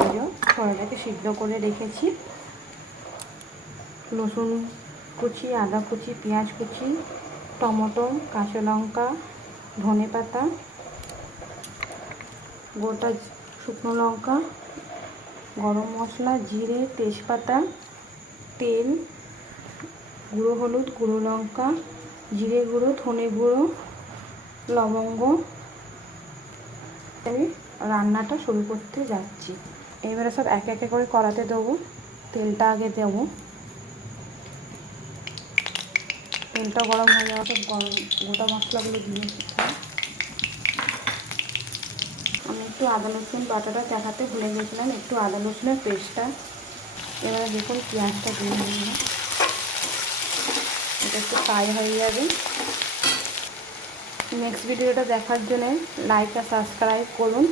এই যে ছোলাটাকে সিদ্ধ করে রেখেছি। রসুন কুচি, আদা কুচি, পেঁয়াজ কুচি, টমেটো, কাঁচা লঙ্কা, ধনেপাতা, গোটা শুকনো লঙ্কা, গরম মশলা, জিরে, তেজপাতা, তেল, গুঁড়ো হলুদ, গুঁড়ো লঙ্কা, জিরে গুঁড়ো, ধনে গুঁড়ো, লবঙ্গ। আমি রান্নাটা শুরু করতে যাচ্ছি। এবারে সব একে একে করে কড়াতে দেবো। তেলটা আগে দেবো। তেলটা গরম হয়ে যাওয়া সব গোটা মশলাগুলো দিয়ে আমি একটু আদা রসুন বাটাটা দেখাতে ভুলে গেছিলাম, একটু আদা রসুনের পেস্টটা। এবারে দেখুন পেঁয়াজটা দিয়ে নিলাম। এটা একটু ফ্রাই হয়ে যাবে। নেক্সট ভিডিওটা দেখার জন্য লাইক আর সাবস্ক্রাইব করুন।